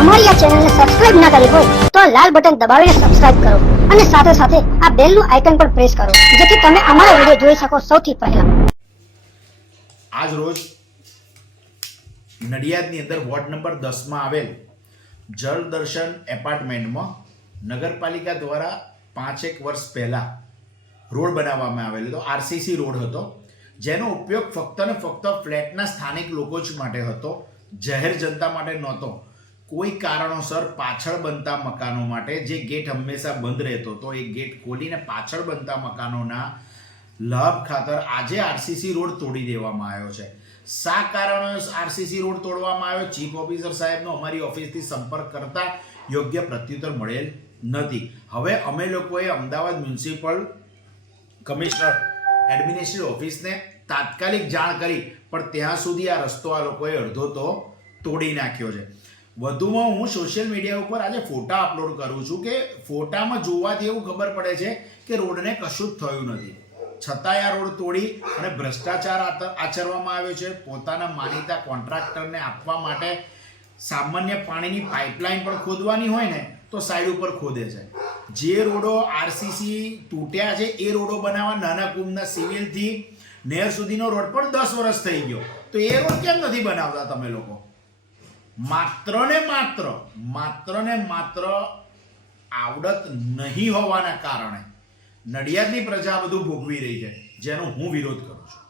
અમારી આ ચેનલને સબસ્ક્રાઇબ ના કરી હોય તો આ લાલ બટન દબાવીને સબસ્ક્રાઇબ કરો અને સાથે સાથે આ બેલનું આઇકન પણ પ્રેસ કરો, જેથી તમે અમારો વીડિયો જોઈ શકો સૌથી પહેલા. આજ રોજ નડિયાદની અંદર વોર્ડ નંબર દસમાં આવેલ જળ દર્શન એપાર્ટમેન્ટમાં નગરપાલિકા દ્વારા પાંચેક વર્ષ પહેલા રોડ બનાવવામાં આવેલો હતો, આરસીસી રોડ હતો, જેનો ઉપયોગ ફક્ત ને ફક્ત ફ્લેટના સ્થાનિક લોકો જ માટે હતો, જાહેર જનતા માટે નહોતો કોઈ કારણોસર પાછળ બનતા મકાનો માટે જે ગેટ હંમેશા બંધ રહેતો હતો એ ગેટ ખોલીને પાછળ બનતા મકાનોના લાભ ખાતર આજે આરસીસી રોડ તોડી દેવામાં આવ્યો છે. શા કારણે આરસીસી રોડ તોડવામાં આવ્યો? ચીફ ઓફિસર સાહેબનો અમારી ઓફિસથી સંપર્ક કરતા યોગ્ય પ્રત્યુત્તર મળેલ નથી. હવે અમે લોકોએ અમદાવાદ મ્યુનિસિપલ કમિશનર એડમિનિસ્ટ્રેટિવ ઓફિસને તાત્કાલિક જાણ કરી, પણ ત્યાં સુધી આ રસ્તો આ લોકોએ અડધો તો તોડી નાખ્યો છે. વધુમાં હું સોશિયલ મીડિયા ઉપર આજે ફોટા અપલોડ કરું છું કે ફોટામાં જોવાથી એવું ખબર પડે છે કે રોડને કશું જ થયું નથી. છતાંય આ રોડ તોડી અને ભ્રષ્ટાચાર આચરવામાં આવ્યો છે. પોતાના માનીતા કોન્ટ્રાક્ટરને આપવા માટે સામાન્ય પાણીની પાઇપલાઇન પણ ખોદવાની હોય ને, તો સાઈડ ઉપર ખોદે છે. જે રોડો આરસીસી તૂટ્યા છે, એ રોડો બનાવવા નાના કુંભના સિવિલથી નહેર સુધીનો રોડ પણ દસ વર્ષ થઈ ગયો. તો એ રોડ કેમ નથી બનાવતા તમે લોકો? માત્ર ને માત્ર માત્ર ને માત્ર આવડત નહીં હોવાના કારણે નડિયાદની પ્રજા બધું ભોગવી રહી છે, જેનો હું વિરોધ કરું છું.